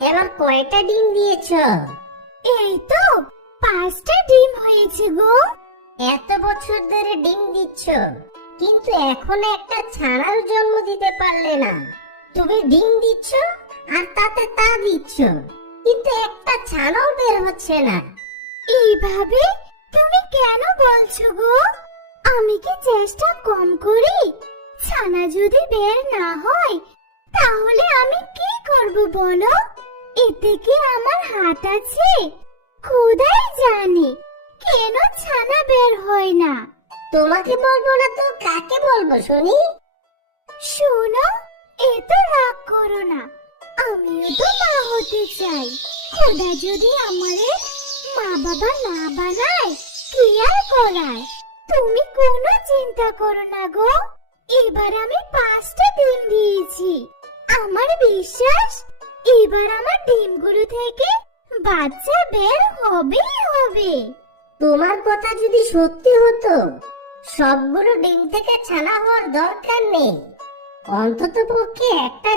এবার কয়টা ডিম দিয়েছো? এই তো 5টা ডিম হয়েছে গো। এত বছর ধরে ডিম দিচ্ছ, কিন্তু এখনো একটা ছানার জন্ম দিতে পারলে না। তুমি ডিম দিচ্ছ আর তাতে তা দিচ্ছ, কিন্তু একটা ছানাও বের হচ্ছে না। এইভাবে তুমি কেন বলছো গো? আমি কি চেষ্টা কম করি? ছানা যদি বের না হয় তাহলে আমি কি করব বলো? এতে কি আমার হাত আছে? খোদাই জানে কেন ছানা বের হয় না। তোমাকে বলবো না তো কাকে বলবো শুনি? শোনো, এত রাগ করো না, আমিও তো মা হতে চাই। খোদা যদি আমারে মা বাবা না বানায়, কি আর করার? তুমি কোনো চিন্তা করো না গো। এবার আমি 5টা ডিম দিয়েছি। আমার বিশ্বাস এবার আমার ডিমগুলো থেকে বাচ্চা বের হবেই হবে। তোমার কথা যদি সত্যি হতো, সবগুলো ডিম থেকে ছানা হওয়ার দরকার নেই। অন্তত পক্ষে একটা